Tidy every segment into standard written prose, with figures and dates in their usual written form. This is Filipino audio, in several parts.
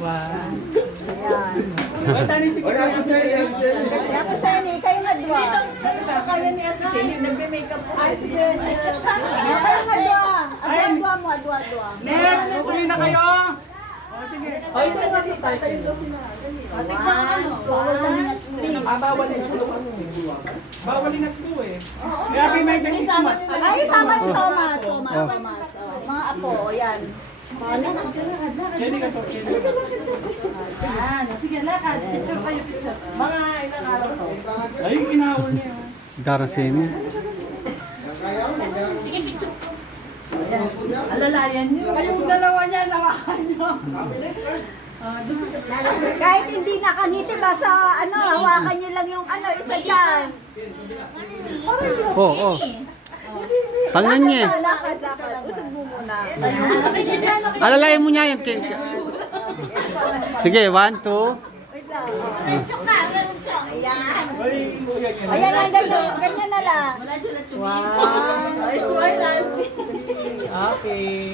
One. Ayan. Ay, tanitig ko. Kaya po sa inyo, kayo madwa. Kaya ni Ate Cindy, nagbe-makeup po. Ay, sige. Kayo madwa. Adwa mo, adwa. Nek, uwi na kayo. O, sige. Ay, ito na si tayo daw sila. Babawalin ko ano. Bawalin at po eh. Kaya may ganyan. Ay, tama si Thomas. Thomas. Oh, mga apo, yan. Jenny ka to. Sige, lakad. Picture kayo, picture. Mga ilang araw to. Ay, kinahol niya. Garasini. Alalayan niyo. Kayong dalawa niya, lawakan niyo. Kahit hindi nakangiti ba sa ano, hawakan niyo lang yung ano, isa dyan. Oo. Tangan niya. Lakad. Usog mo muna. Alalayan mo niya yan. Sige, 1, 2. Wait lang. Ay, kuya yan. Ayan, ganyan na lang. One. Ay, smile, Auntie. Okay.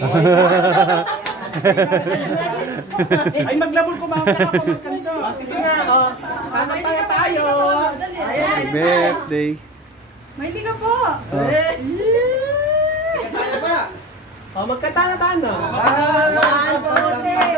Ay, maglabol ko mamaya ako magkanto. Sige nga, oh. Kakantaya tayo. Birthday. May hindi ka po. Kakantaya ba? Oh, magkatana-tana. One, two, three.